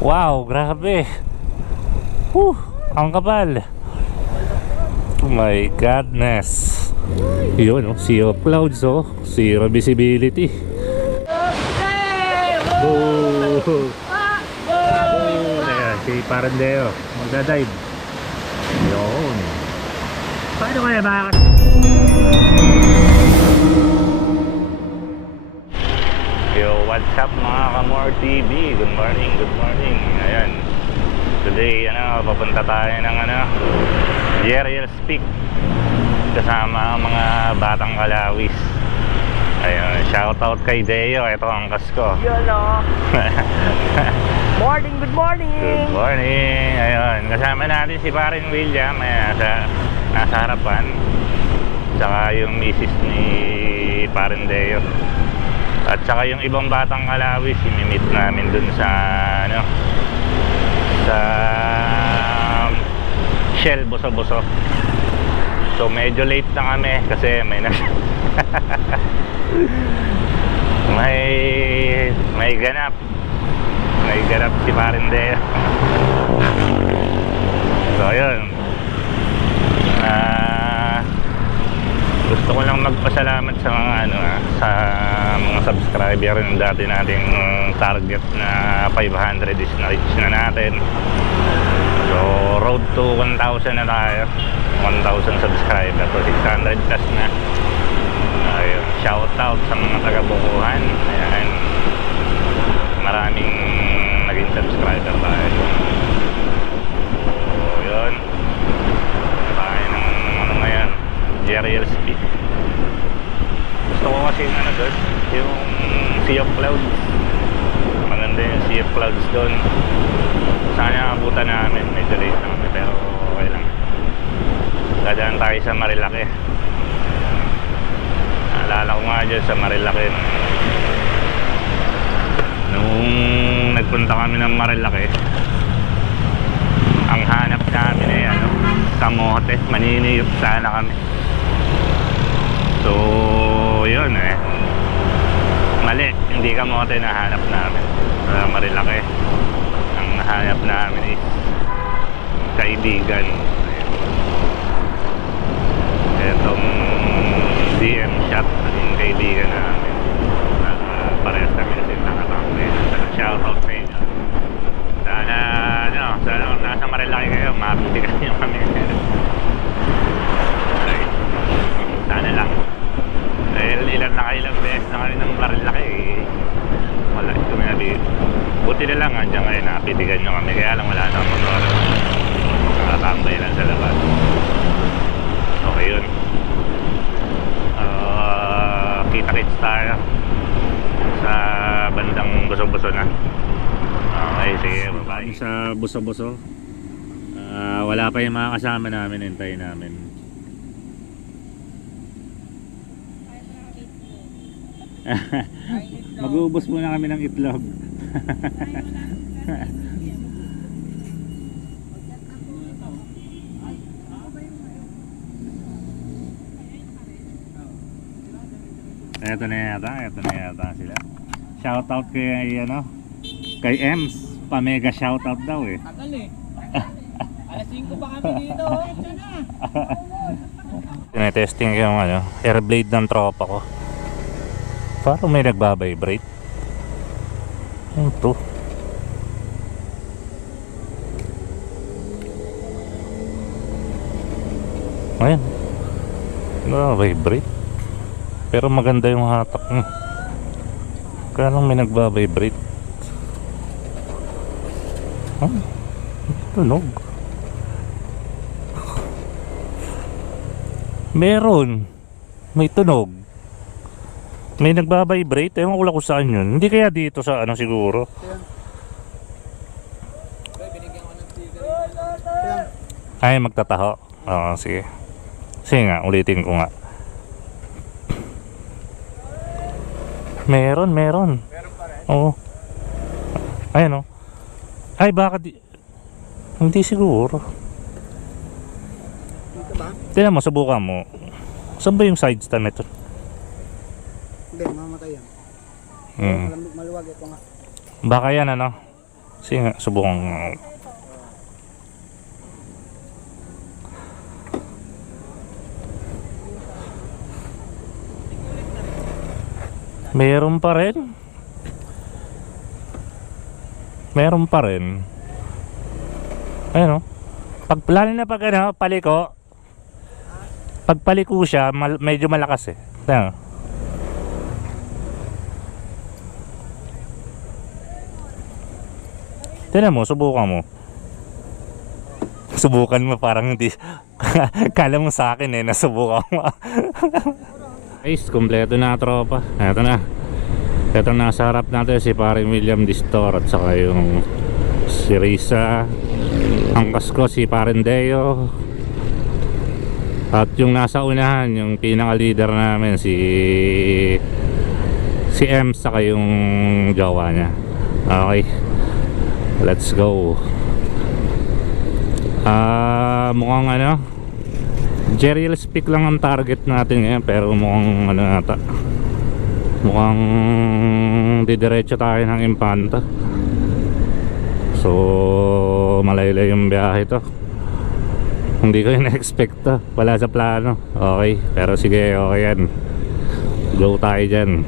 Wow, grabe. Ang kapal. Oh my godness. Yun, sea of clouds, zero visibility. Ayan, si Parandeo magdadive. Yun. Paano kaya Yo, what's up mga Kamor TV? Good morning, good morning. Ayan. Today, papunta tayo ng Jeriel's Peak kasama ang mga batang kalawis. Ayun, shoutout kay Deo. Ito ang angkas ko. Yolo. Morning, good morning. Good morning. Ayun, kasama natin si Paring William. Ayan, nasa harapan. Tsaka yung misis ni Paring Deo. At saka yung ibang batang kalawis, imimit namin dun sa sa Shell Boso-Boso. So medyo late na kami kasi may may ganap si Parindeo. So ayun, gusto ko lang magpasalamat sa mga sa mga subscriber ng dati nating target na 500 is na-reach na natin. So road to 1,000 na tayo, 1,000 subscriber, so 600 plus na. Ayun, shout out sa mga taga-Bukuhan. Ayan, maraming naging subscriber tayo. So yun, tayo ng ngayon, Jeriel's Peak. Gusto ko kasi doon yung Sea of Clouds. Maganda yung Sea of Clouds doon. Sana abutan namin, medyo late na kami pero okay lang. Dadaan tayo sa Marilake. Naalala ko nga dyan sa Marilake, nung nagpunta kami ng Marilake, ang hanap namin ay kamote. Maniniyot sana kami. So yun mali, hindi kamote na hanap namin sa Marilake. Ang nahanap namin is kaibigan. Etong DM shop, yung kaibigan namin, parehas kami kasi nakatangke. Shoutout sa inyo. Sana nasa Marilake kayo, mabitigan nyo kami. Okay. Sana lang. Dahil ilang beses na kami ng Marilake, wala kami nabit. Buti na lang andyan kayo, nakapitigan nyo kami. Kaya lang wala na motor, nakatambay lang sa labas. Okay yun. Kita-kits tayo sa bandang Boso-Boso na. Okay, sige, bye. Sa Boso-Boso, wala pa yung mga kasama namin, hintayin namin. Mag-uubos muna kami ng itlog. Ito na yata sila. Shoutout kay Ems. Pa-mega shoutout daw Tagal Alas 5 pa kami dito. Tinetesting yung airblade ng tropa ko. Parang may nagbabibrate. Ano to? Ayan, nagbabibrate. Pero maganda yung hatak niya. Kaya lang may nagbabibrate. Tunog. Meron. May tunog. May nagbabibrate. Ewan ko lang kung saan yun. Hindi kaya dito sa siguro. Ay, magtataho. Oo, sige. Sige nga, ulitin ko nga. Meron pa rin? Oo. Ayan Ay, baka hindi siguro. Dito ba? Tignan mo, subukan mo. Saan ba yung side stand nito? Hindi, mamatay yan. Maluwag ito nga. Baka yan Sige nga, subukan nga. Meron pa rin. Meron pa rin. Ayun o. Lalo na pag ano, paliko. Pag paliko siya, medyo malakas eh. Ayun. Tignan mo, subukan mo. Subukan mo, parang hindi. Kala mo sa akin eh, nasubukan mo. Guys, kompleto na tropa. Eto na. Ito nasa harap natin si paring William Distor at saka yung si Risa. Angkas ko si paring Deo. At yung nasa unahan, yung pinaka leader namin si M saka yung jowa niya. Okay, let's go. Mukhang ano, Jeriel Speak lang ang target natin ngayon, pero mukhang ano nata, mukhang didiretso tayo ng Impanta. So malaylay yung biyahe to. Hindi ko in-expect to, wala sa plano. Okay, pero sige, okay yan. Go tayo dyan.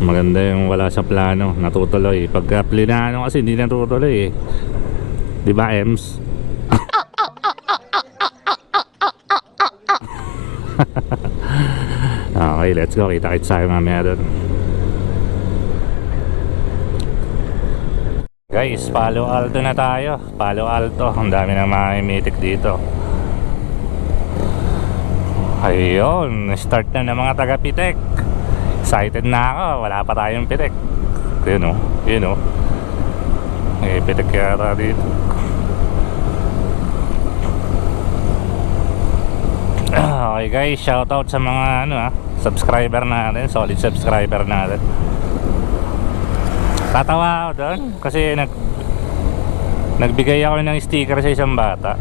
Maganda yung wala sa plano, natutuloy. Pagka plinano kasi hindi natutuloy eh. Di ba, Ems? Okay, let's go. Kita-kits tayo mamaya doon. Guys, Palo Alto na tayo. Palo Alto, ang dami na makimitik dito. Ayun, start na ng mga taga-Pitek. Excited na ako, wala pa tayong Pitek. Yun o, yun o. May Pitek yata dito. Okay guys, shoutout sa mga ano subscriber natin, solid subscriber natin. Tatawa ako doon kasi nagbigay ako ng sticker sa isang bata.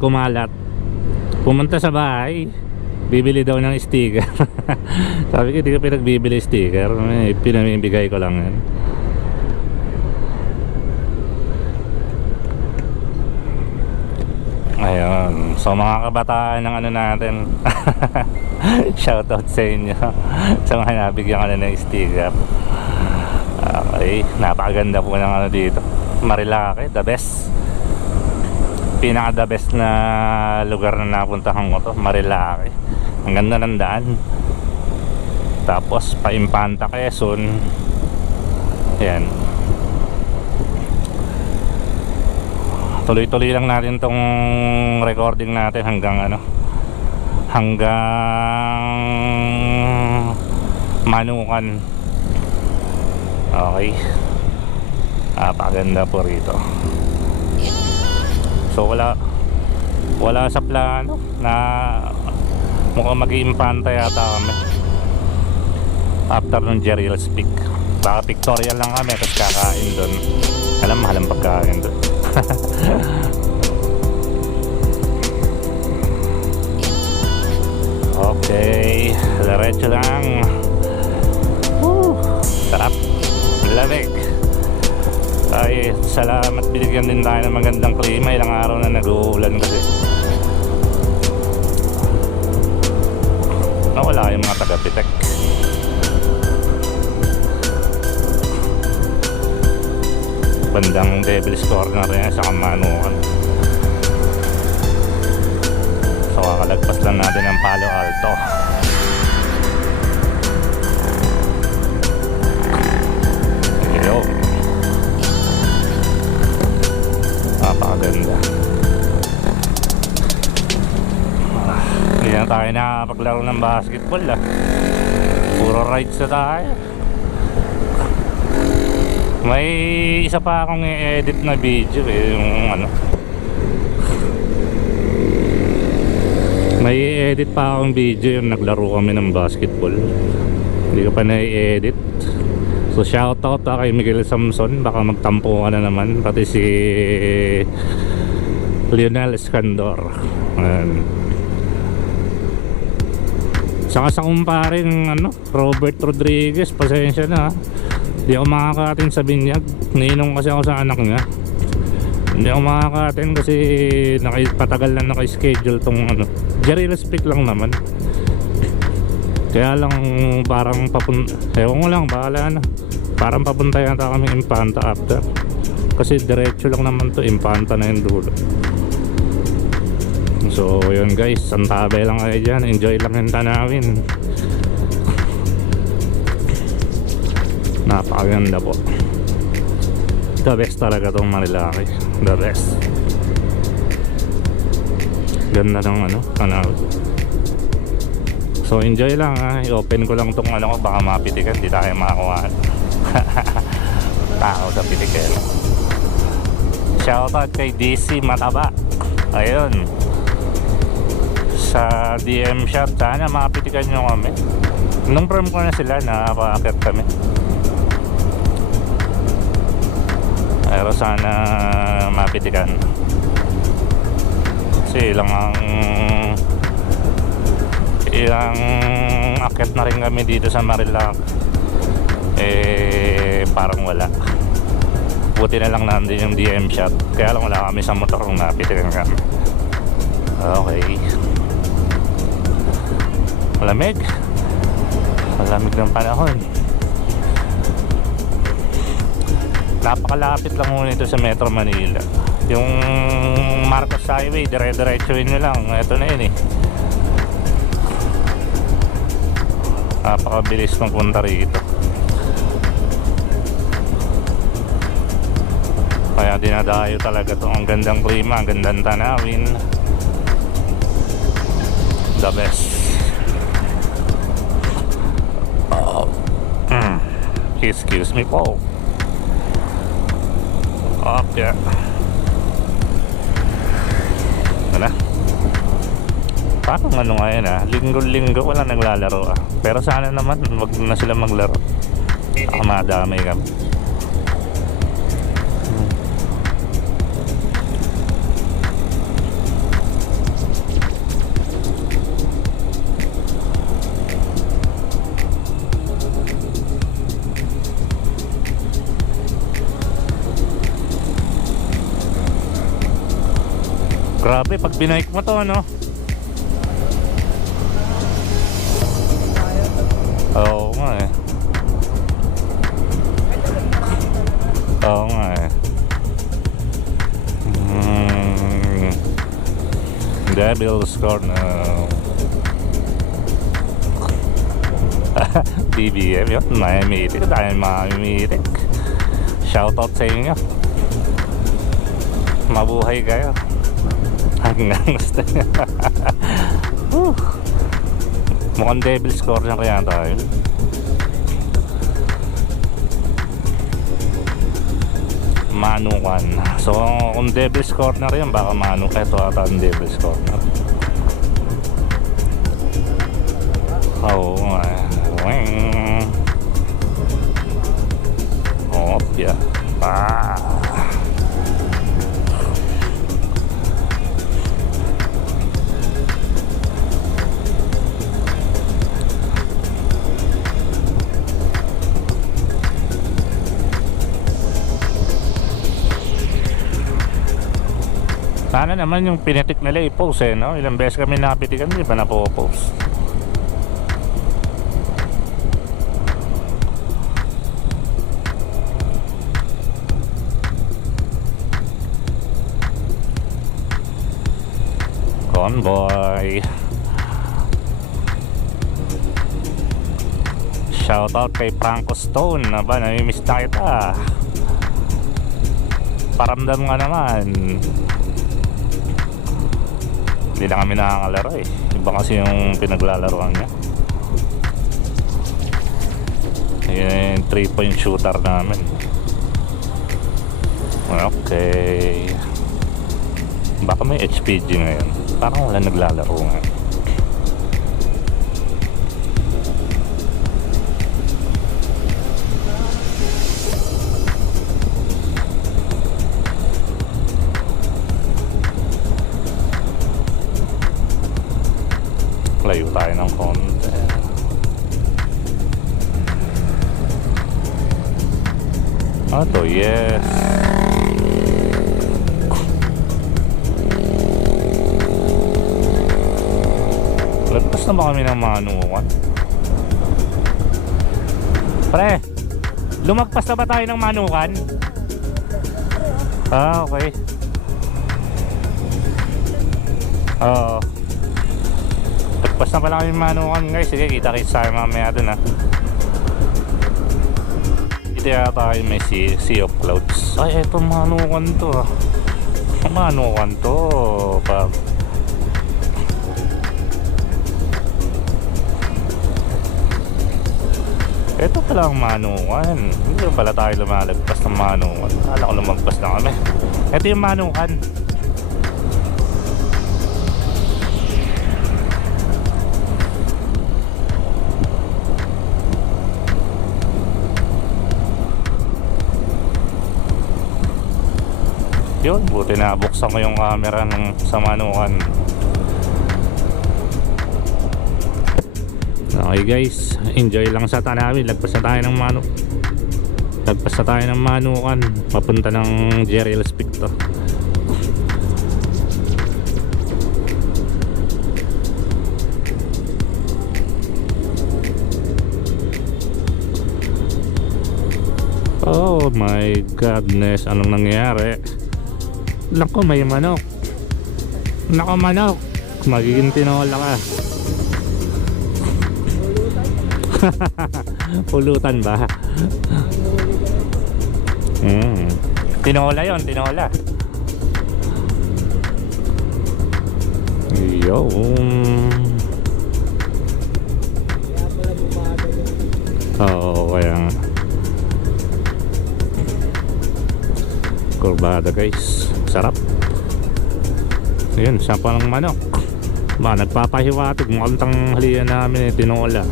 Kumalat. Pumunta sa bahay, bibili daw ng sticker. Sabi ko, hindi ko pinagbibili sticker, pinamibigay ko lang yan. Ayun, so mga kabataan ng ano natin. Shoutout sa inyo sa mga nabigyan ko na ng sticker. Okay, napakaganda po ng ano dito, Marilake, the best. Pinaka the best na lugar na napuntahan ko to, Marilake. Ang ganda ng daan. Tapos pa Impanta, Quezon. Ayan. Tuloy-tuloy lang natin tong recording natin hanggang ano, hanggang Manukan. Okay. Napakaganda po rito. So wala sa plano na mukhang mag-iimpanta yata kami after ng Jeriel Speak. Baka pictorial lang kami tapos kakain doon. Alam, mahal ang pagkain doon. Okay, diretso lang. Woo, sarap, lamig. Ay, salamat, binigyan din tayo ng magandang klima. Ilang araw na nag-uulan kasi. Nawala yung mga taga-Pitek. Bandang Devil's Corner yan sa Manukan. So kakalagpas lang natin ng Palo Alto. Hello. Napakaganda. Hindi na tayo nakapaglaro ng basketball puro rides na tayo. May isa pa akong i-edit na video yung ano, may i-edit pa akong video yung naglaro kami ng basketball. Hindi ko pa na-i-edit. So shoutout kay Miguel Samson, baka magtampo ka na naman. Pati si Lionel Escandor. Ayan. Saka sa kumparing Robert Rodriguez, pasensya na ha. Hindi ako makakatin sa binyag. Ninong kasi ako sa anak niya. Hindi ako makakatin kasi patagal na naka-schedule tong Jerry Respect lang naman. Kaya lang parang ewan ko lang, bahala na. Parang papunta yata kami Impanta after. Kasi diretso lang naman to, Impanta na yung dulo. So yun guys, santabe lang kayo dyan. Enjoy lang yung tanawin. Napakaganda po. The best talaga tong Marilaki. The best. Ganda ng tanawin. So enjoy lang ha. I-open ko lang tong ko, baka mapitikan. Di tayo makakuha. Tao sa pitikan. Shoutout kay DC Mataba. Ayun, sa DM shop, sana makapitikan nyo kami. Nung prom ko na sila, nakapakakit kami. Pero sana mapitikan. Kasi ilang akit na rin kami dito sa Marilac. Parang wala. Buti na lang nandun yung DM shop. Kaya lang wala kami sa motor kung mapitikan kami. Okay. Malamig ng panahon. Napakalapit lang muna ito sa Metro Manila. Yung Marcos Highway, dire-diretsuin nyo lang. Ito na yun napakabilis mapunta rito. Kaya dinadayo talaga to. Ang gandang klima, ang gandang tanawin. The best. Excuse me po. Okay. Ano? Parang ngayon linggo-linggo wala naglalaro Pero sana naman wag na sila maglaro. Baka madamay kami. Grabe, pag binike mo to, Oo nga Oo nga Devil's Corner. BBM yun, Miamitik. Dahil Miamitik. Shoutout sa inyo. Mabuhay kayo hanggang gusto niya. Mukhang Devil's Corner kaya tayo. Manukan. So kung Devil's Corner yun, baka Manukan. Ito ata ang Devil's Corner. Yeah. Sana naman yung pinitik nila i-post no? Ilang beses kami nakapitikan, di ba na-post? Convoy. Shoutout kay Franco Stone. Aba, namimiss na kita. Paramdam nga naman. Hindi na kami nakakalaro Iba kasi yung pinaglalaroan niya. Yan yung 3-point shooter namin. Okay. Baka may HPG ngayon. Parang wala naglalaro nga. Layo tayo ng konti. Ito, yes. Lagpas na ba kami ng Manukan? Pre, lumagpas na ba tayo ng Manukan? Ah, okay. Oo. Lagpas na pala kami ng Manukan, guys. Sige, kita-kits tayo mamaya dun, ha. Dito yata tayo may sea of clouds. Ay, eto Manukan to, ha. Manukan to, pa. Ito pala ang Manukan. Hindi pala tayo lumalagpas ng Manukan. Akala ko lumagpas na kami. Ito yung Manukan. Yun, buti na buksan ko yung camera sa Manukan. Okay guys, enjoy lang sa namin. Lagpas na tayo ng Manukan. Papunta ng Jeriel Peak to. Oh my goodness, anong nangyari? Naku, may manok. Naku, manok. Magiging tinola ka. Pulutan ba? Tinola yon, tinola. Yo. Oo, kaya nga. Kurbada guys. Sarap. Ayun, sapa ng manok. Ba, nagpapahiwatig. Mukhang tanghalian namin tinola.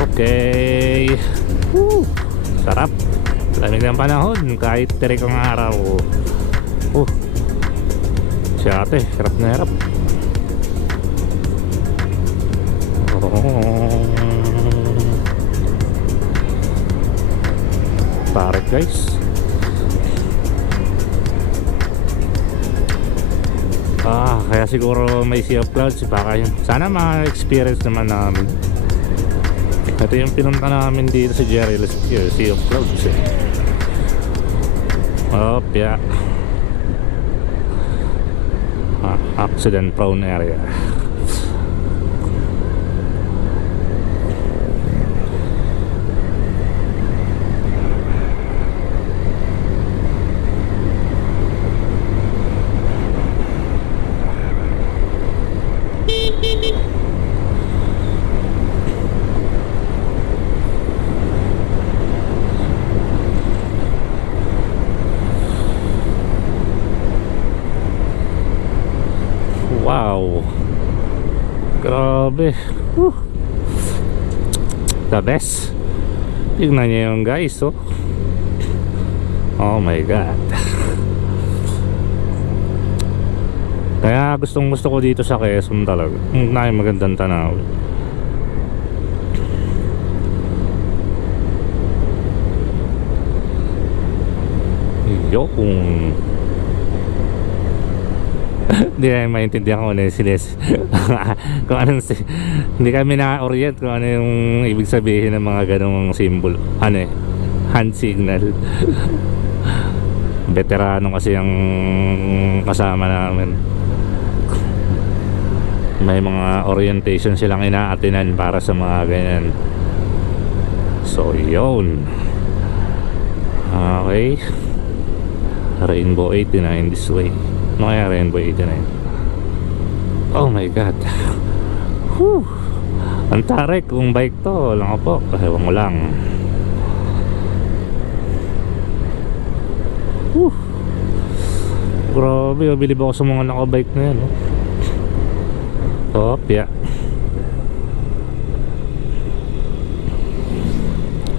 Okay. Woo! Sarap. Lamig ng panahon kahit tirik ang araw. Si ate, hirap na hirap. Tarik guys. Kaya siguro may sea of clouds. Baka yun. Sana ma-experience naman namin. Ito yung pinunta namin dito sa Jeriel Sea of Clouds eh. Yeah. Accident prone area. Wow, grabe. The best. Tignan niyo yung guys, oh. Oh my god. Kaya gusto ko dito sa Quezon talaga. Magandang tanawin. Yung hindi na maintindihan kung ano yung kung anong hindi kami na-orient kung ano yung ibig sabihin ng mga ganong symbol. Ano eh, hand signal. Veterano kasi ang kasama namin. May mga orientation silang inaatinan para sa mga ganyan. So yun. Okay, Rainbow 89 this way. Ano kaya Rainbow 89? Oh my god. Whew. Ang tarik kung bike to. Lang po, ewan ko lang. Whew. Grabe, bilib ako sa mga nakabike na yan, yeah.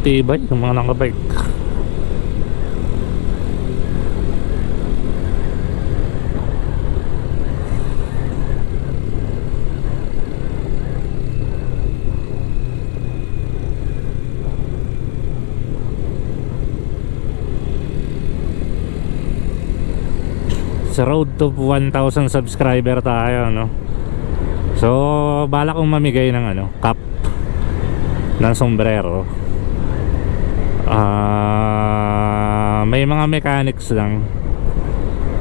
Tibay yung mga nakabike. Sa road to 1,000 subscriber tayo, no? So balak kong mamigay ng cap ng sombrero. May mga mechanics lang.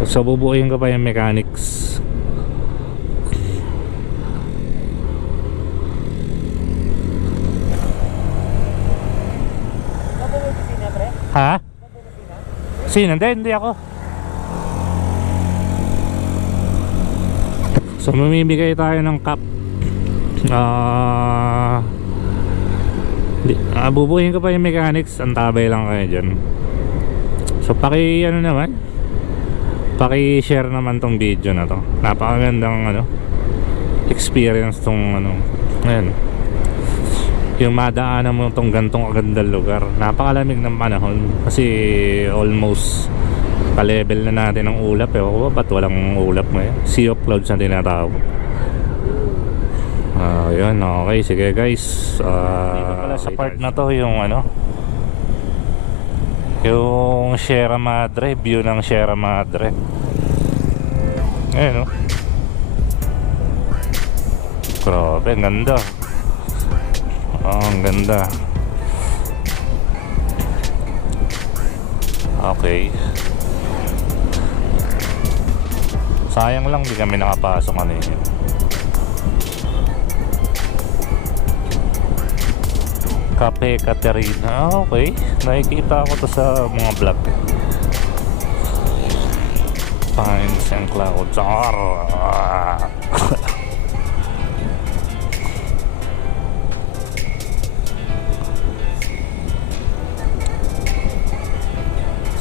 So bubuuin ko pa yung mechanics. Ha? Sino? Hindi ako. So mamimigay tayo ng cup. Bubuuin ko pa yung mechanics. Antabay lang kayo dyan. So paki-share naman tong video na to. Napakagandang experience tong ngayon. Yung madaanan mo tong gantong kagandang lugar. Napakalamig ng panahon kasi almost pa-level na natin ng ulap ba't walang ulap ngayon? Sea of clouds na tinatawag. Yun, okay, sige guys. Sa part na to yung yung Sierra Madre, view ng Sierra Madre. Ayun, grabe, ang ganda. Ang ganda. Okay. Sayang lang di kami nakapasok kanina. Cafe Caterina. Okay. Nakikita ko to sa mga vlog. Pines and clouds.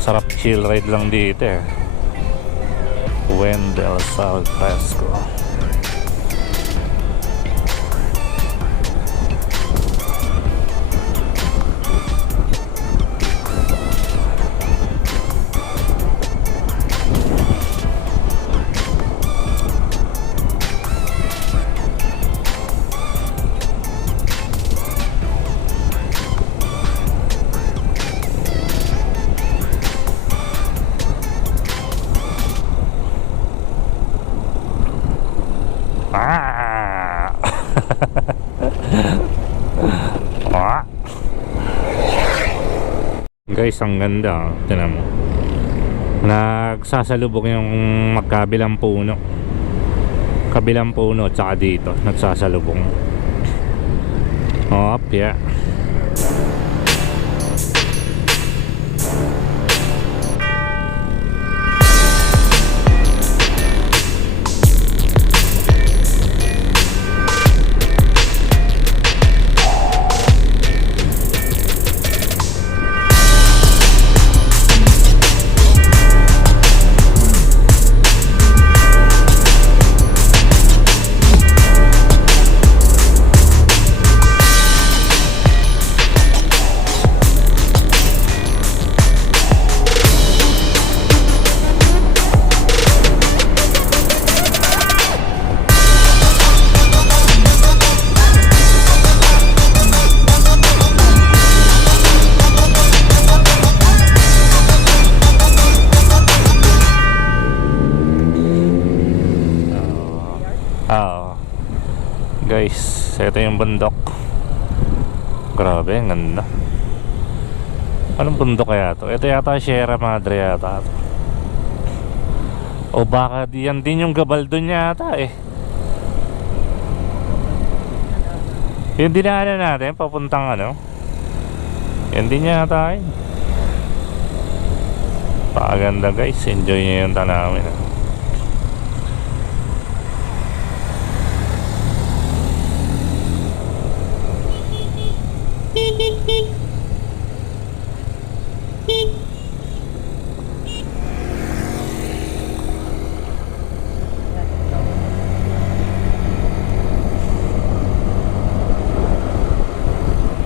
Sarap chill ride lang dito Wendell Sal Fresco. Guys, ang ganda. Tingnan mo. Nagsasalubong yung magkabilang puno. Kabilang puno tsaka dito nagsasalubong. Yeah. Guys, ito yung bundok. Grabe, ang ganda. Anong bundok kaya to? Ito yata Sierra Madre yata to. O baka yan din yung Gabaldon yata Yung dinaanan natin papuntang yan din yata Pakaganda guys, enjoy nyo yung tanawin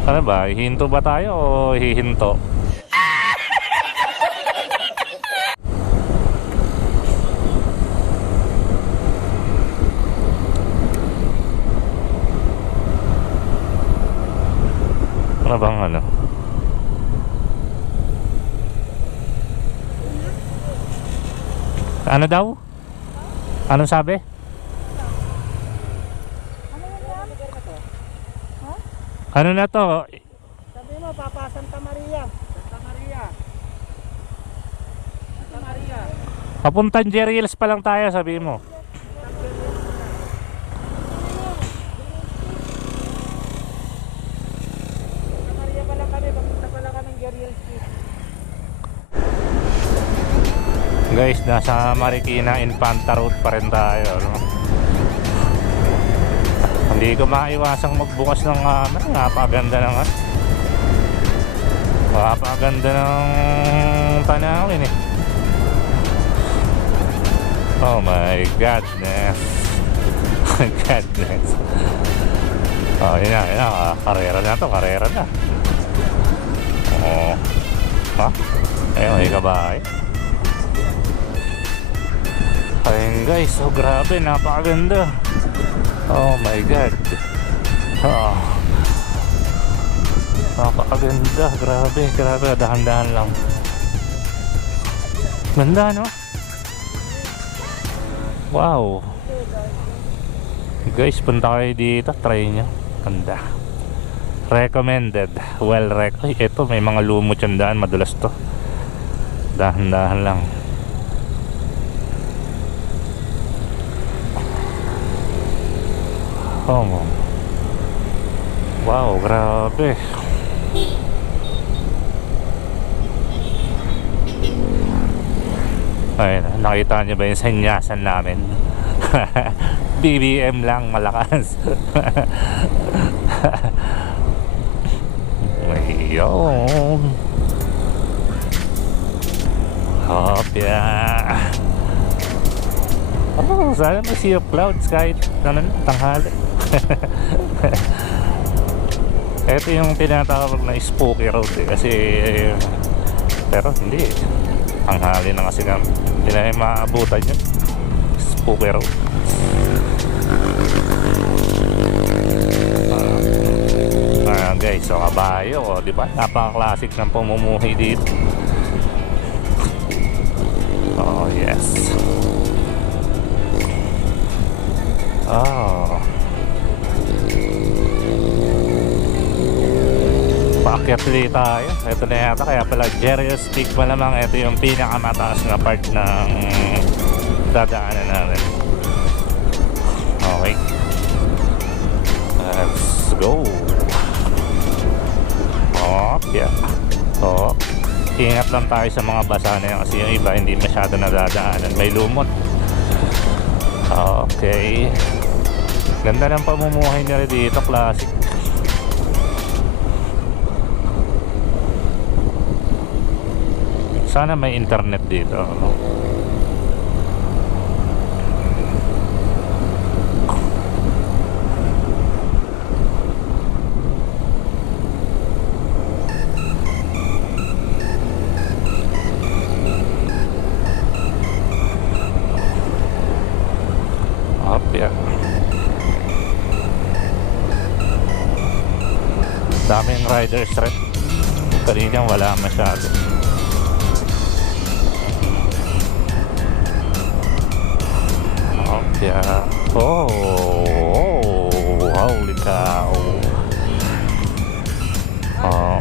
Ano ba? Hihinto ba tayo o hihinto? Ano bang Ano daw? Anong sabi? Ano na to? Sabi mo, Papa, Santa Maria. Santa Maria. Santa Maria. Papuntang Jerry Hills pa lang tayo, sabi mo. Santa Maria pa lang kami. Papunta pa lang kami ng Geriel Street. Guys, nasa Marikina Infanta Road pa rin tayo, no? Hindi ko maiwasang magbukas ng camera. Napakaganda ng napakaganda ng tanawin eh. Oh my godness. Godness. Oh, yun na. Karera na to, karera na. Oh. Ha? Ayun, may kabahay. Ayun guys, so grabe, napakaganda. Oh my god. Oh. Napakaganda, grabe, grabe, dahan-dahan lang. Ganda, no? Wow. Guys, punta kayo dito, try nyo. Ganda. Recommended. Well recommended. Ito, may mga lumot yung daan, madulas to. Dahan-dahan lang. Oh, wow, grabe. Ayun, nakita niyo ba yung sanyasan namin? BBM lang, malakas. Ayun. Hopya. Oh, sana may sea of clouds kahit tanghali. Ito yung tinatawag na spooky road eh, kasi pero hindi ang hali na kasi hindi na maabutan yun. Spooky road. Guys, so kabayo, di ba? Napaka-classic ng pamumuhay dito. Oh yes. Oh. Paakyat ulit tayo. Ito na yata. Kaya pala Jerry's Peak malamang. Ito yung pinakamataas na part ng dadaanan natin. Okay. Let's go. Oh, yeah. Oh. Ingat lang tayo sa mga basa na yan kasi yung iba hindi masyado nadadaanan. May lumot. Okay. Ganda ng pamumuhay nila dito, classic. Sana may internet dito. Yeah. Daming riders rin. Kanina wala masyado. Okay. Oh, holy cow. Oh.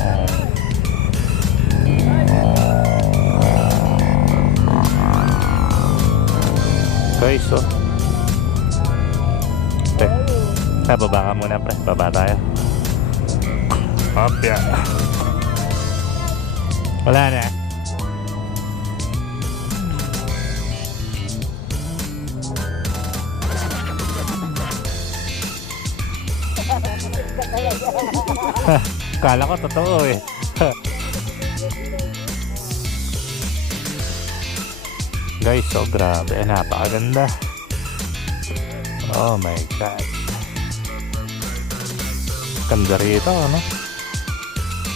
Okay, so baba ka muna, pre. Baba tayo. Hop, yeah. Wala na. Kala ko totoo eh. Guys, so grabe. Napakaganda. Oh my god. Ganda rito, ano?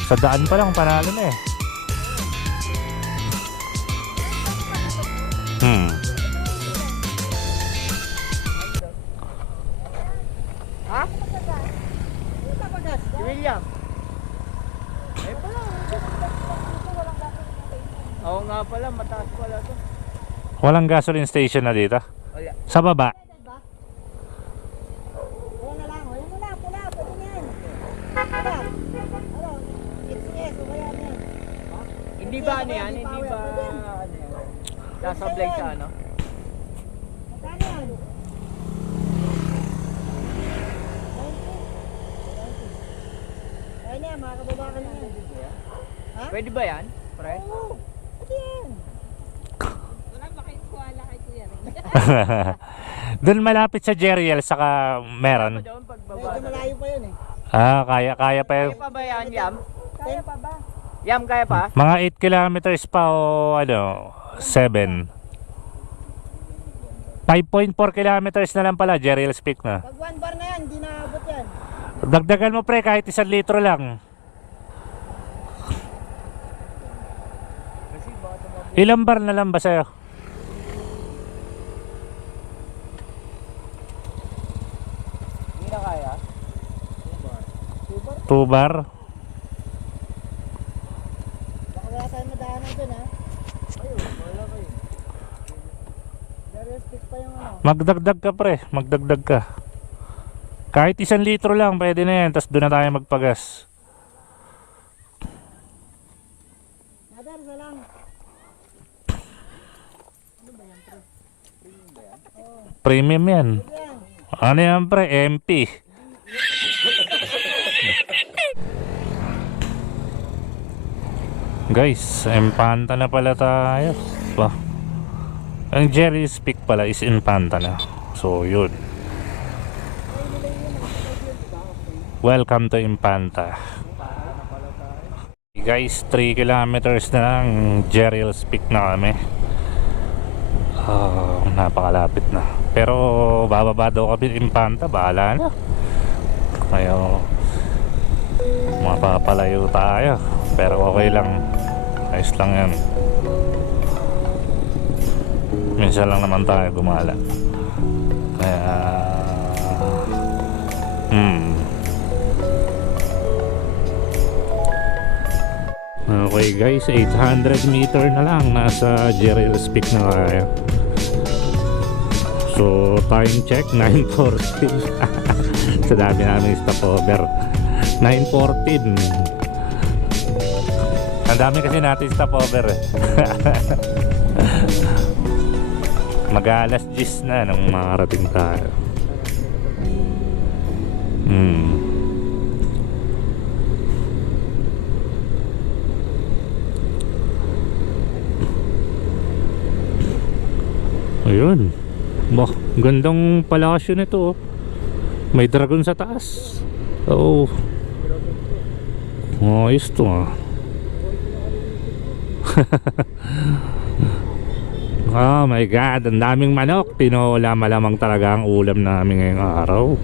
Sa daan pa lang panalo na eh. Ha? Si William. Eh pala. Oo nga pala, mataas pala to. Walang gasoline station na dito? Wala. Sa baba? Ayan na lang, ayan na lang, pula, pwede na yan. Pula. Ano, XS, o kaya na yan. Hindi ba ano yan? Hindi ba ano yan? Sasablay sa ano? Magkano yan? 90. Ayan na yan, makakababa ka na yan. Ha? Pwede ba yan? Pre? Oo, pwede yan. Doon malapit sa Jeriel, saka meron. Doon Medyo pagbaba. malayo pa yun eh. Kaya pa yun. Kaya pa ba yan, Yam? Kaya pa ba? Yam, kaya pa? Mga 8 kilometers pa o ano, 7. 5.4 kilometers na lang pala, Jeriel's Peak na. Pag 1 bar na yan, hindi naabot yan. Dagdagan mo pre, kahit 1 litro lang. Kasi baka tumabot. Ilang bar na lang ba sa'yo? Hindi na kaya? 2 bar? Baka wala tayong madaanan dun ha. Ayun, wala kayo. Very stick pa yung ano. Magdagdag ka pre, magdagdag ka. Kahit 1 litro lang, pwede na yan. Tapos doon na tayo magpagas. Nadar, isa lang. Premium yan. Yan. Ano yan pre? MP. Guys, Impanta na pala tayo. Ba? Ang Jerry's Peak pala is Impanta na. So yun. Welcome to Impanta. Guys, 3 kilometers na lang Jerry's Peak na kami. Napakalapit na. Pero bababa daw kami Impanta, bahala na. Kayo mapapalayo tayo. Pero okay lang. Ayos lang yan. Minsan lang naman tayo gumala. Kaya okay guys, 800 meter na lang. Nasa Jeriel's Peak na tayo. So time check 9:14. Sa dami namin stopover 9:14. Ang dami kasi natin stopover eh. Mag-alas 10 na nang makarating tayo. Ayun. Bah, gandang palasyo nito. May dragon sa taas. Oo. Ayos to ah. Oh my god, ang daming manok. Tinola malamang talaga ang ulam namin ngayong araw.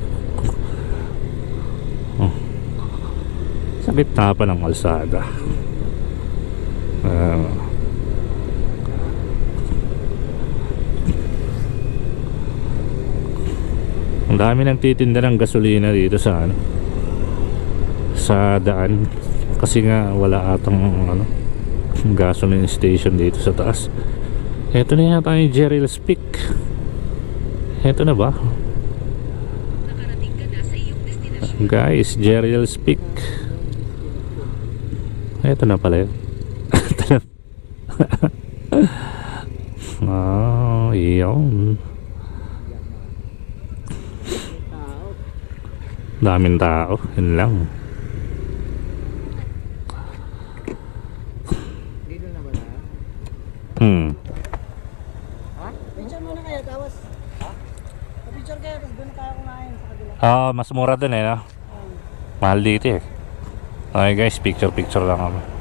Sa gitna pa ng kalsada. Ang dami nagtitinda ng gasolina dito sa ano, sa daan. Kasi nga wala atang ano, gasoline station dito sa taas. Eto na yata yung Jeriel's Peak. Eto na ba? Guys, Jeriel's Peak. Eto na pala yun. Iyon. Daming tao, yun lang. Dito na ba na? Picture muna kayo, tapos picture kayo, tapos doon na tayo kumain sa kabila. Mas mura dun eh, no? Mahal dito eh. Okay guys, picture lang kami.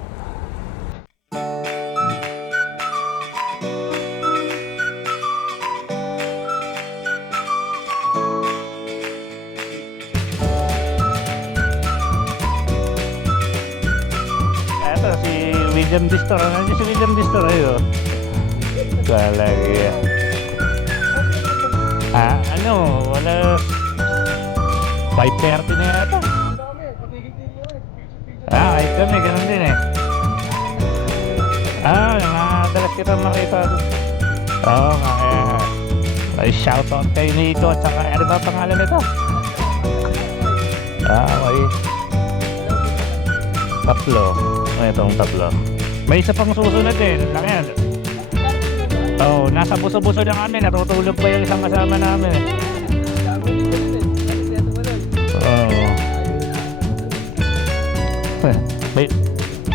Eto si William Distor. Nandiyan si William Distor ayo. Talaga. Ano? Wala. 5:30 na yata. Kahit kami, ganun din eh. Madalas kita makita doon. Oo nga, ay shoutout kay Nico at saka ano ba pangalan nito? Okay. Tatlo. Itong tatlo. May isa pang susunod din. Lang yan. Oo, nasa buso-buso na kami. Natutulog pa yung isang kasama namin. Oo.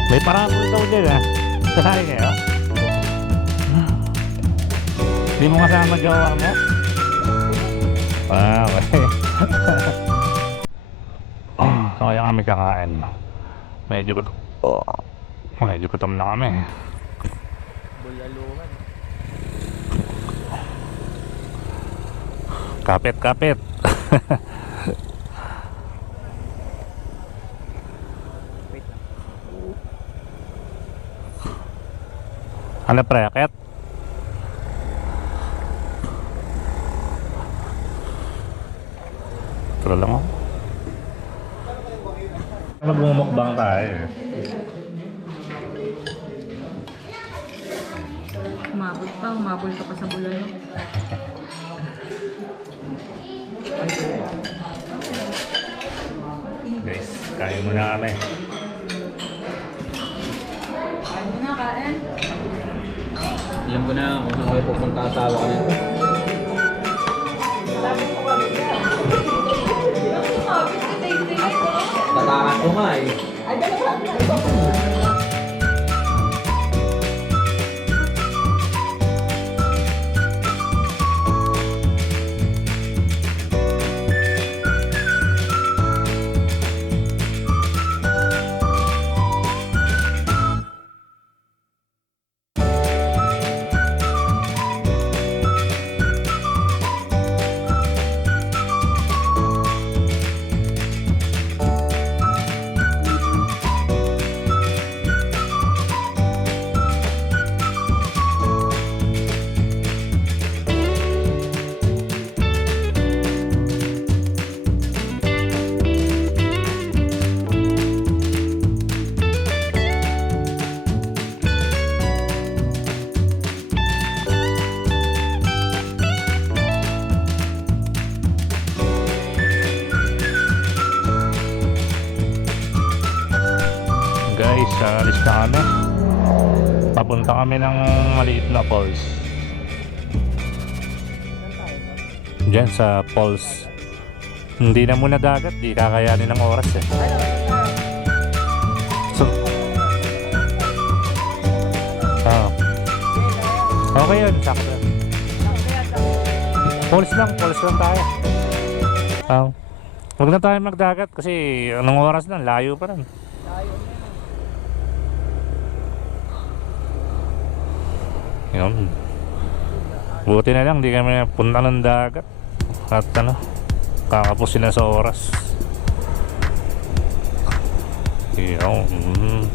May parapol daw din ah. Kasali kayo? Hindi mo kasama jowa mo? Okay. So kaya kami kakain. Medyo gutom na kami. Bulaluhan. Kapit. Ano pre, akit? Turo lang ako. Magmumukbang tayo eh. Umabol ka pa sa bulalo. Guys, kain muna kami. Alam ko na kung saan kayo pupunta asawa ko nito. Tatakas ko nga eh. Guys, alis na kami. Papunta kami ng maliit na falls. Diyan sa falls. Hindi na muna dagat, di kakayanin ng oras eh. So, okay yun, sakto. Falls lang tayo. Huwag na tayo magdagat kasi anong oras na, layo pa rin. Yun. Buti na lang, di kami punta ng dagat. At kakapusin na sa oras. Yun.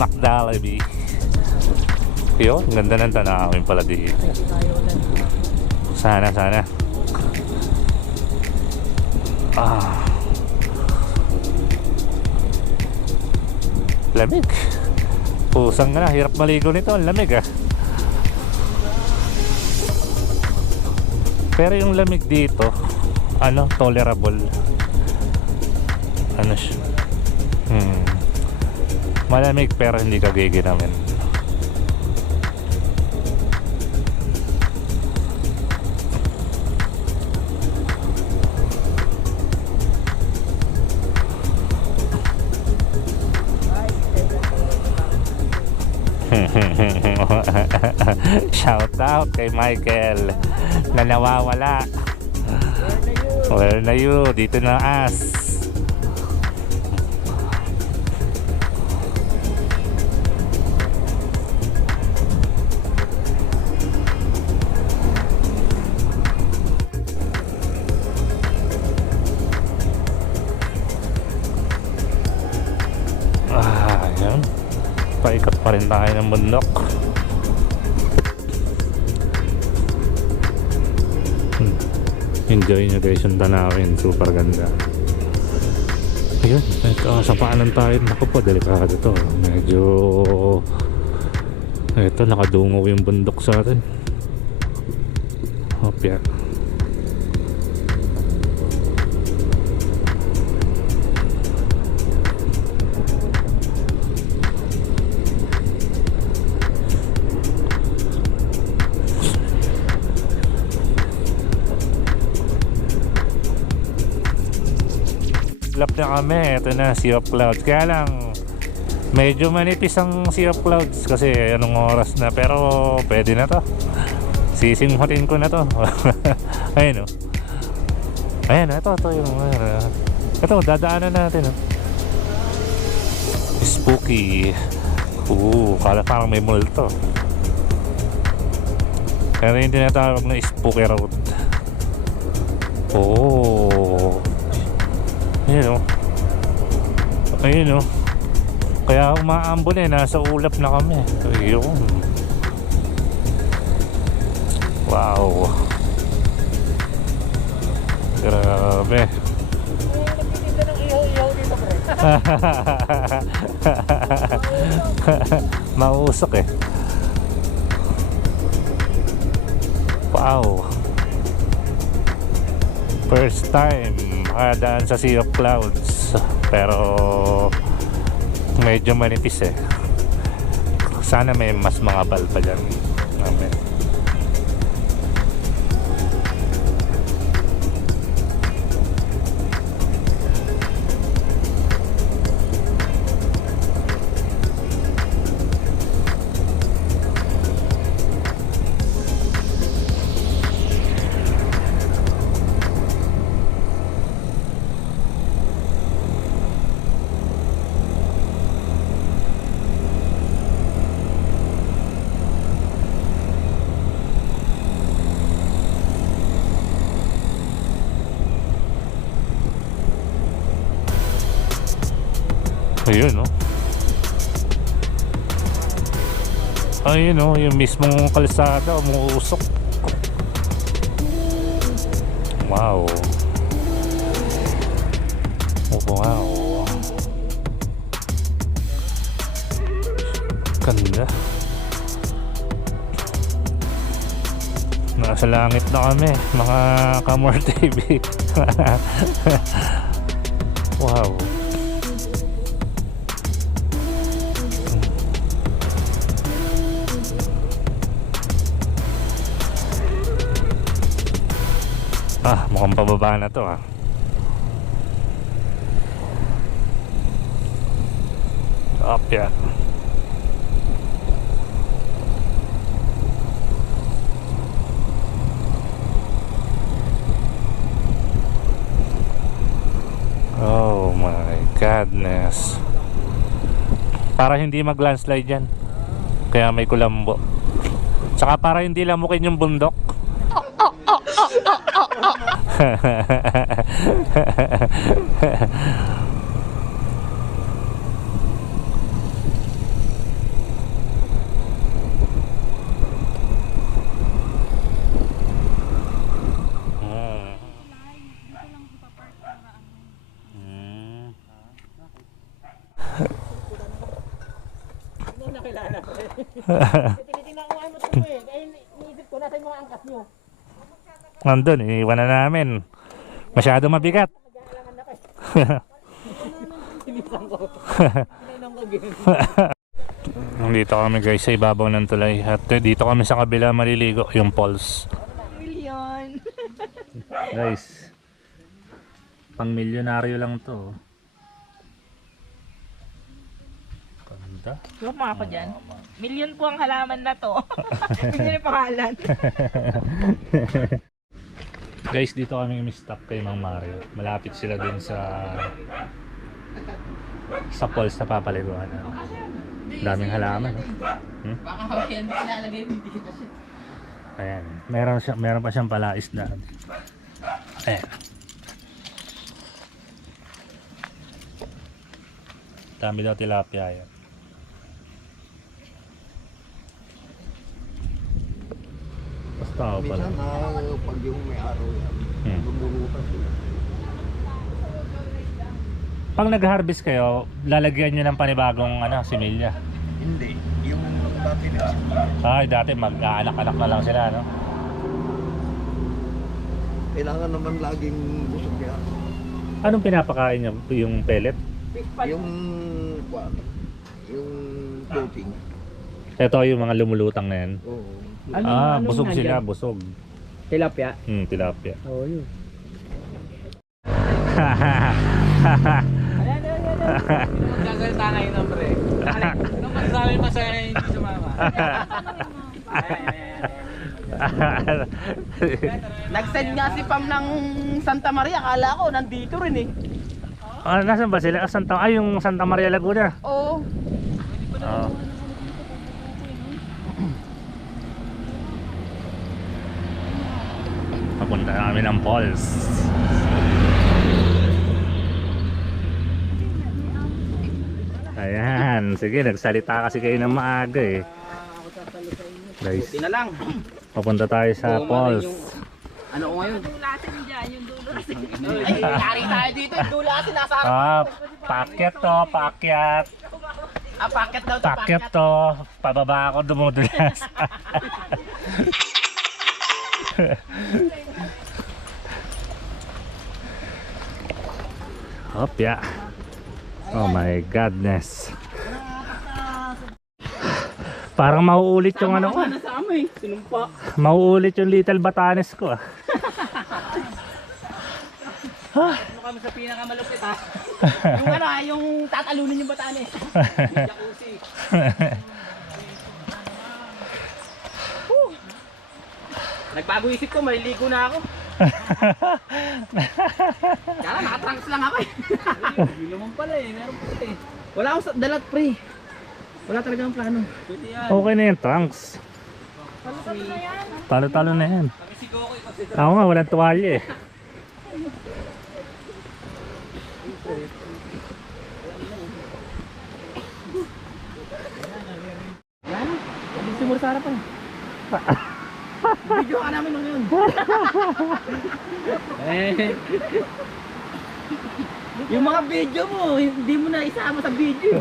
McDalaby. Yun, ganda ng tanawin pala dito. Sana. Lamig. Pusang na, hirap maligo nito, ang lamig ah. Pero yung lamig dito, tolerable. Siya? Malamig pero hindi ka giginamin. Shout out kay Michael na nawawala. Where na you? Dito na as. Ayan. Paikot pa rin tayo ng bundok. Enjoy nyo guys yung tanawin. Super ganda. Ayun, sa paanan tayo. Naku po, delikado to. Medyo ito, nakadungaw yung bundok sa atin. Hopya. Lap na kami, ito na Sea of Clouds. Kaya lang medyo manipis ang Sea of Clouds kasi anong oras na, pero pwede na to. Sisimhutin ko na to. Ayun o. Ayan, ito yung ito, dadaanan natin o. Spooky. Kala parang may multo. Pero yung tinatawag na spooky road. Ayun o. Ayun o. Kaya umaambon nasa ulap na kami. Ayun. Wow. Grabe. Nagtitinda ng ihaw-ihaw dito, pre. Mausok eh. Wow. First time makadaan sa Sea of Clouds, pero medyo manipis eh. Sana may mas mga bal pa dyan. Amen. Ayun, no? Ayun, no? Yung mismong kalsada umuusok. Wow. Wow. Ganda. Nasa langit na kami, mga Kamor TV. Wow. Mukhang pababa na to Up yan. Oh my godness. Para hindi mag-landslide yan. Kaya may kulambo. Tsaka para hindi lamukin yung bundok. Nakilala ko eh. Tinitingnan ko ano ito eh. Kaya iniisip ko nasa yung mga angkas nyo. Nandun, iniwan na namin. Masyado mabigat. Nag-aalangan na kayo. Sinisan ko. Sinanong ko ganyan. Dito kami guys sa ibabaw ng tulay. At dito kami sa kabila maliligo, yung falls. Million. Guys, pang milyonaryo lang to. Ganda. Huwag mo ako dyan. Million po ang halaman na to. Million yung pangalan. Guys, dito kami stop kay Mang Mario. Malapit sila dun sa falls na papaliguan. Daming halaman. Baka yan nilalagay mo dito. Ayan. Meron pa siyang palais na. Ayan. Dami daw tilapia yan. Basta ako pala. Minsan pag yung may araw yan, lumulutas sila. Pag nag-harvest kayo, lalagyan nyo ng panibagong similya. Hindi, yung dati na. Ay, dati mag-aanak-anak na lang sila, no? Kailangan naman laging busog yan. Anong pinapakain nyo? Yung pellet? Yung floating. Ito yung mga lumulutang na yan. Oo. Busog sila, busog. Tilapia. Tilapia. Oo, yun. Magkagalita ngayon ng pre. Nung magsabi masaya hindi sumama. Nag-send nga si Pam ng Santa Maria, akala ko nandito rin eh. Nasaan ba sila? Yung Santa Maria Laguna. Oo. Papunta na kami ng falls. Ayan, sige, nagsalita kasi kayo ng maaga eh. Guys, Buti na lang. papunta tayo sa falls. Ano ko ngayon? Dulasin dyan, yung dulasin. Ay, yari tayo dito. Yung dulasin nasa harap. Pakyat to, pakyat. Packet daw to, Pakyat to. Pababa ako dumudulas. Hopya. Oh my godness. Parang mauulit yung ano ko. Nasama eh. Sinumpa. Mauulit yung Little Batanes ko. Ano kami sa pinakamalupit ha? Yung yung tatalunin yung bataan eh. Jacuzzi. Nagbago isip ko, maliligo na ako. Kaya nakatrunks lang ako eh. Hindi naman pala eh, meron po eh. Wala akong dalat pre. Wala talagang plano. Okay na yan, trunks. Talo-talo na yan. Ako nga, walang tuwalya eh. Yan, hindi simur sa harapan. Video ka namin nung yun. Yung mga video mo, hindi mo na isama sa video.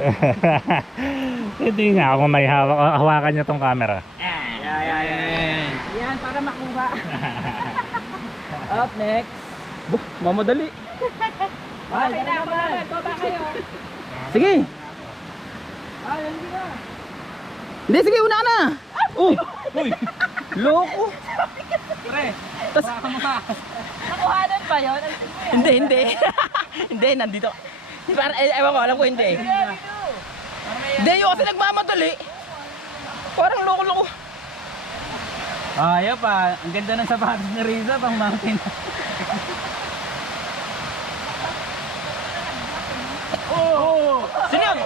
Hindi nga ako may hawakan niya tong camera. Yan, para makuha. Up next. Mamadali. Okay na, baba kayo. Sige. Hindi, sige, una ka na. Uy! Loko! Pre, Nakuhanan ba yun? Hindi. Hindi, nandito. Para, ewan ko, alam ko hindi. Hindi, yung kasi nagmamadali. Parang loko-loko. Ayaw pa, ang ganda ng sapatos ni Riza pang mountain. Oh! Sino yun?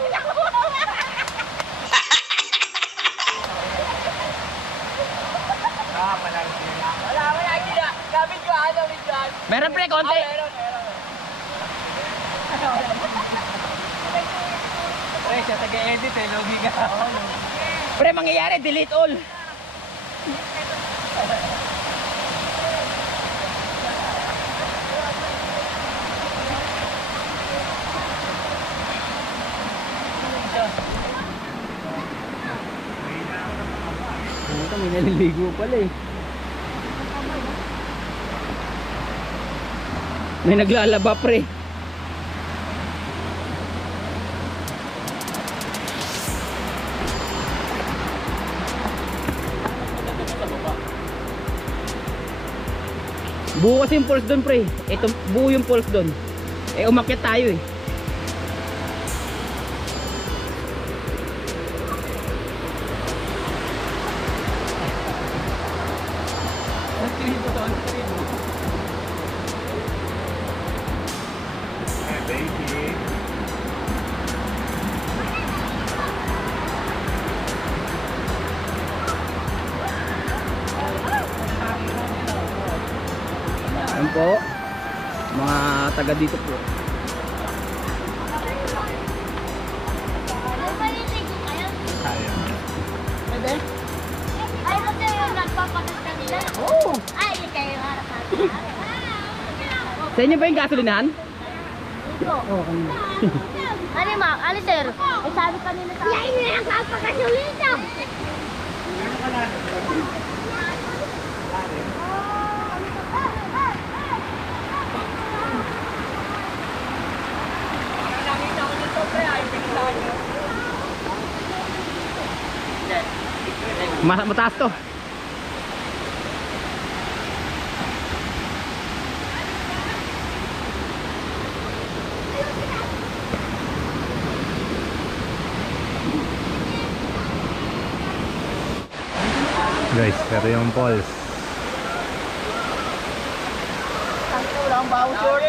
Wala, gila. Gamit ko, Meron pre, konti. Pre, siya taga-edit eh, logi ka. Pre, mangyayari, delete all. May naliligo pala eh. May naglalaba pre. Buo kasi yung pulse doon pre. Ito, buo yung pulse doon. Eh umakyat tayo eh. Yan po, mga taga dito po. Ay, kasi yung nagpapalit kanina. Ay, kayo harap natin. Sa inyo ba yung gasolinahan? Ano ma? Ano sir? Eh sabi kanina sa akin. Yan yung nakapagasolina. Mataas to. Guys, pero yung falls. Wala ang bawo short.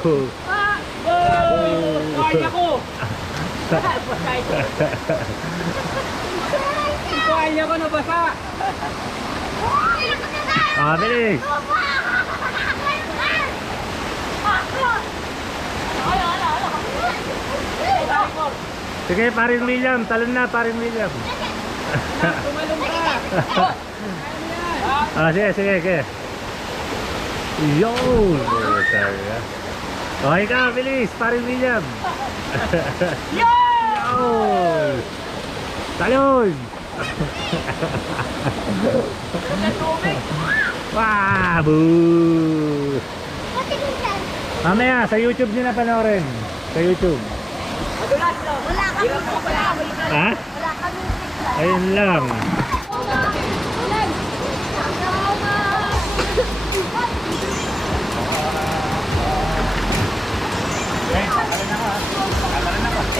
Boo! Kaya ko. Kaya ko nabasa. Ah, bilis! Sige, paring William. Talon na, paring William. Tumalong ka. Ah, sige, sige, sige. Yun! Okay ka, bilis! Paring William! Yun! Talon! Wah! Boo! Mamaya, sa YouTube nyo na panoorin. Sa YouTube. Wala kami. Ha? Wala kami. Ayun lang.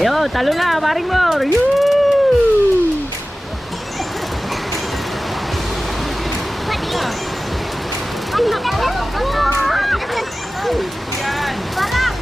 Ayo, talo na, paring more. Yoo! Parang.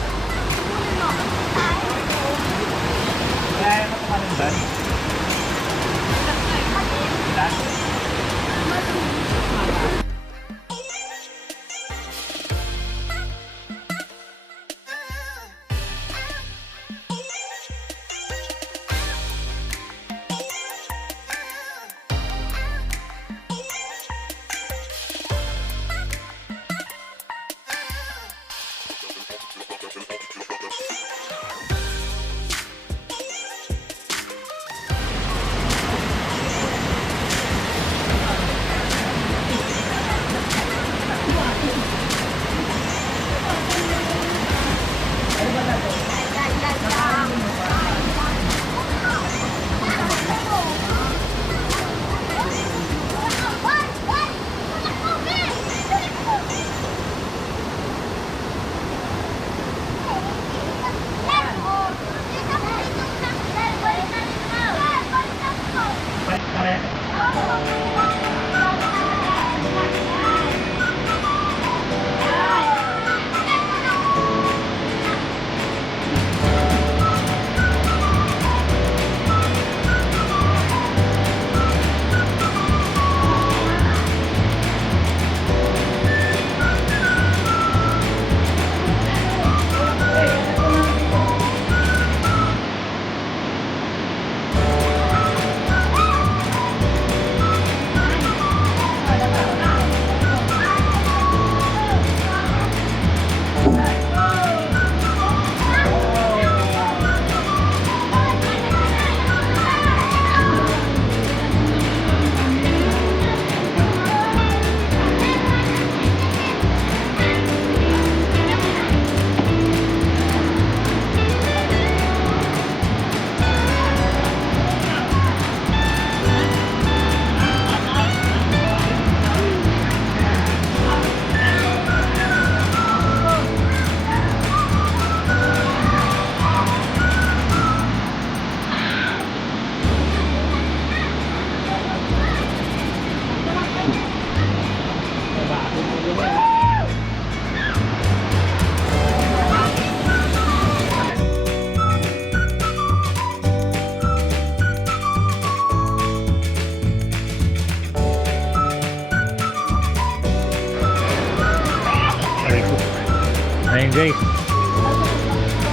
Okay.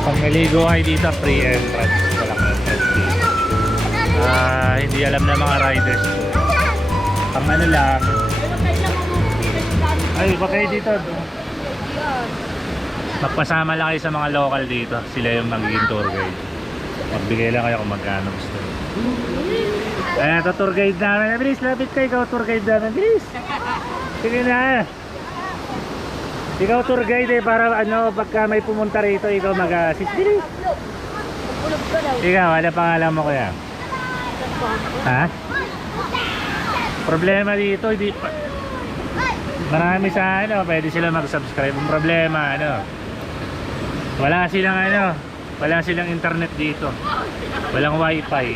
Pag naligo kayo dito, free entrance. Walang entrance dito. Hindi alam na mga riders. Pang ano lang. Ay, ba kayo dito? Magpasama lang kayo sa mga local dito. Sila yung magiging tour guide. Magbigay lang kayo kung magkano gusto. Ayan, ito tour guide namin. Bilis, lapit kayo. Ikaw tour guide namin. Bilis. Sige na. Ikaw tour guide eh, para ano, pagka may pumunta rito, ikaw mag-assist. Bilis. Ikaw, ano pangalan mo kuya? Ha? Problema dito, hindi pa. Marami sa ano, pwede sila mag-subscribe. Ang problema, ano, wala silang internet dito. Walang wifi.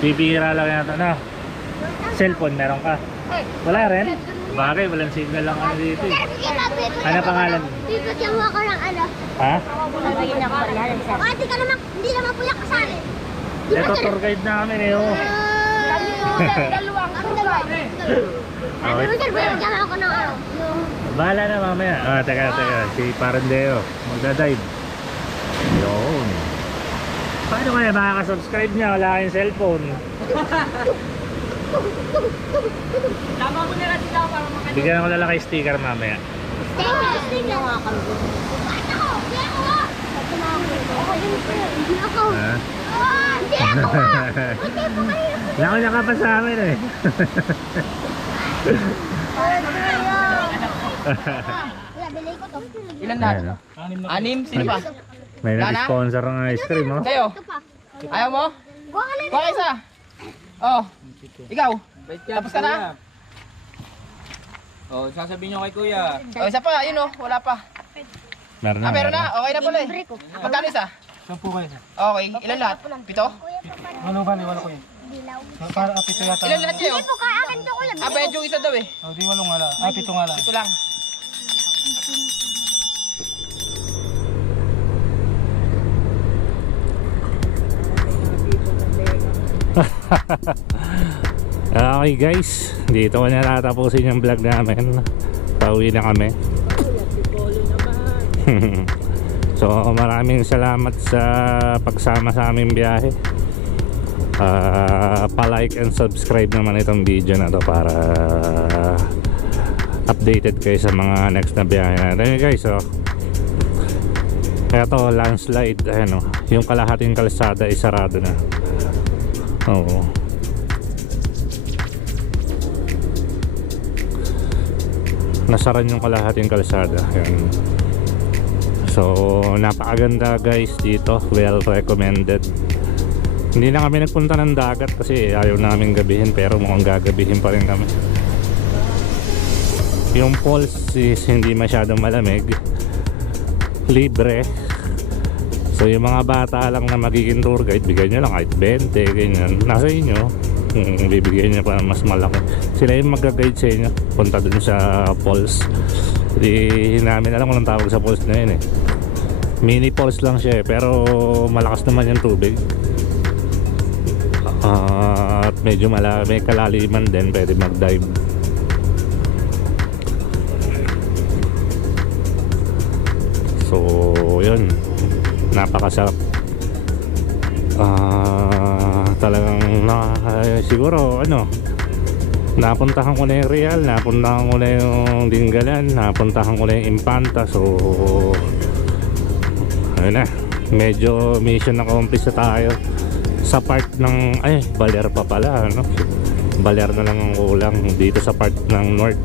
Bibira lang yan. Ano? Cellphone meron ka? Wala rin? Bagay, walang signal lang ano dito eh. Ano pangalan? Dito siya mo ako ng ano. Ha? Hindi ka naman, hindi naman po yung kasali. Ito tour guide namin eh. Oh. Dalawang kasali. Ano sir, bigyan ako ng ano. Bahala na mamaya. Teka. Si Parandeo. Magdadive. Yun. Paano kaya makakasubscribe niya? Wala kayong cellphone. Tama mo na lang sila para makalimutan. Bigyan ko na lang kay sticker mamaya. Hindi ako. Ha? Hindi ako. Nakanya ka pa sa amin eh. Wala, bilay ko to. Ilan na? Ayan, oh. 6? Sino pa? May Wala na? nag-sponsor ng ice cream oh. Kayo? Ito pa. Ayaw mo? Kuha ka lang. Kuha ka isa. Oh. Ikaw? Tapos ka na? Oh, sasabihin nyo kay kuya. Oh, isa pa, yun oh. Wala pa. Meron na. Meron na. Okay na pala eh. Magkano isa? 10 kayo. Okay. Ilan lahat? 7? Walo ko yun. Dilaw. Para apito yata. Ilan lahat kayo? Hindi po ka akin to kuya. Medyo isa daw eh. Oh, di walong nga lang. Apito nga lang. Ito lang. Okay guys, dito ko na tatapusin yung vlog namin. Pauwi na kami. So maraming salamat sa pagsama sa aming biyahe. Pa-like and subscribe naman itong video na to para updated kayo sa mga next na biyahe natin guys. So eto, landslide. Ayan, oh, yung kalahating kalsada ay sarado na. Oo. Nasaran yung kalahating kalsada. Ayan. So napakaganda guys dito, well recommended. Hindi na kami nagpunta ng dagat kasi ayaw namin gabihin, pero mukhang gagabihin pa rin kami. Yung falls is hindi masyadong malamig, libre. So yung mga bata lang na magiging tour guide, bigyan nyo lang kahit 20 ganyan. Nasa inyo kung bibigyan nyo pa ng mas malaki. Sila yung mag-guide sa inyo punta dun sa falls. Hindi namin alam kung anong tawag sa falls na yun eh. Mini falls lang siya eh, pero malakas naman yung tubig. At medyo may kalaliman din, pwede mag-dive. So yun, napakasarap. Talagang siguro ano, napuntahan ko na yung Real, napuntahan ko na yung Dingalan, napuntahan ko na yung Infanta. So ayun na, medyo mission accomplished na tayo sa part ng Baler pa pala, ano? Baler na lang ang kulang dito sa part ng north.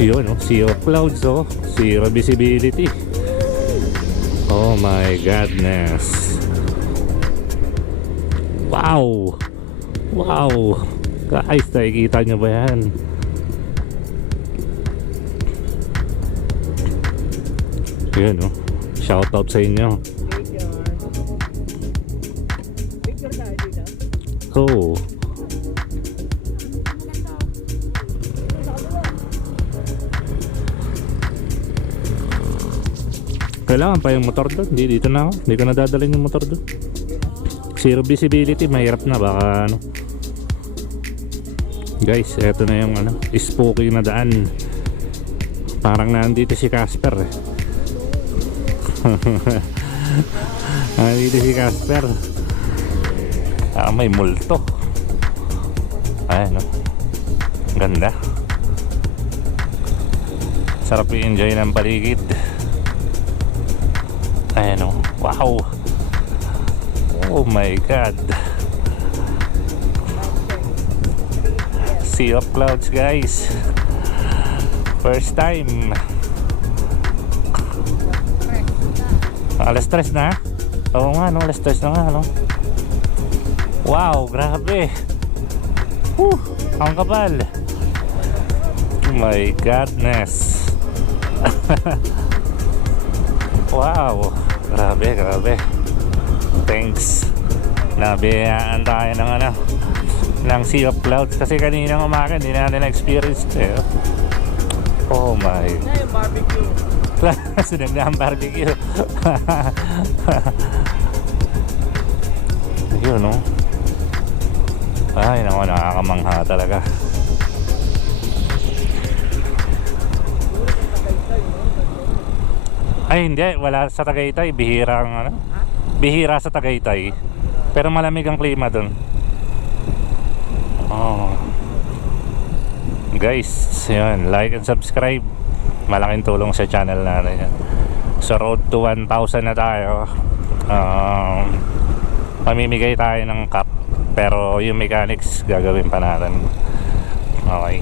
Yun, oh, sea of clouds, oh, zero visibility. Oh my godness. Wow. Guys, nakikita nyo ba yan? Yun, oh, shout out sa inyo. Oh. Kailangan pa yung motor doon. Hindi, dito na ako. Hindi ko nadadalhin yung motor doon. Zero visibility, mahirap na. Baka ano. Guys, eto na yung spooky na daan Parang nandito si Casper eh. Nandito si Casper. May multo. Ayan, no? Ganda. Sarap i-enjoy ng paligid. Ayan, no? Wow. Oh my God. Sea of clouds, guys. First time. Alas 3 na. Oo nga, no? Alas 3 na nga, no? Wow, grabe. Ang kapal. Oh my godness. Wow. Grabe, grabe. Thanks. Nabiyaan tayo ng ng Sea of Clouds. Kasi kaninang umaga, hindi natin na-experience eh. Oh my. Yung barbecue. Sinagdaan barbecue. Yun, no? Ay, naku, nakakamangha talaga. Ay, hindi. Wala sa Tagaytay. Bihira ang bihira sa Tagaytay. Pero malamig ang klima dun. Oh. Guys, yun. Like and subscribe. Malaking tulong sa channel natin yan. So road to 1,000 na tayo. Mamimigay tayo ng cup. Pero yung mechanics gagawin pa natin. Okay.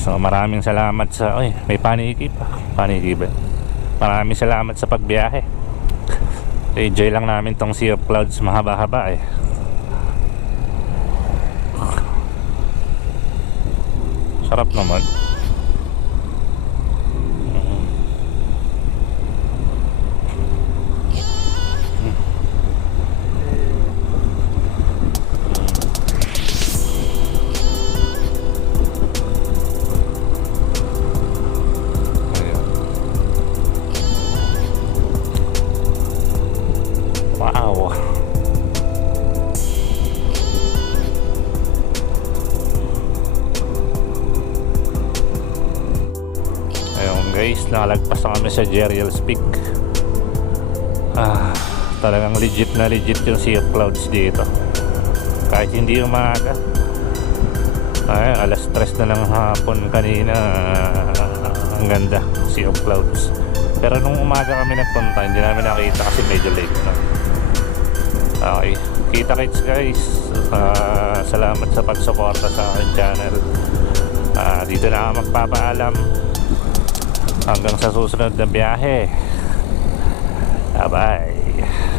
So maraming salamat sa... Uy, may paniki pa. Paniki ba? Maraming salamat sa pagbiyahe. Enjoy lang namin tong Sea of Clouds. Mahaba-haba eh. Sarap naman. Wow. Ayun guys, nakalagpas na kami sa Jeriel's Peak. Talagang legit na legit yung Sea of Clouds dito. Kahit hindi umaga. Ay, alas 3 na ng hapon kanina. Ang ganda, Sea of Clouds. Pero nung umaga kami nagpunta, hindi namin nakita kasi medyo late na. Okay, kita-kits guys. Salamat sa pagsuporta sa aking channel. Dito na ako magpapaalam. Hanggang sa susunod na biyahe. Bye-bye.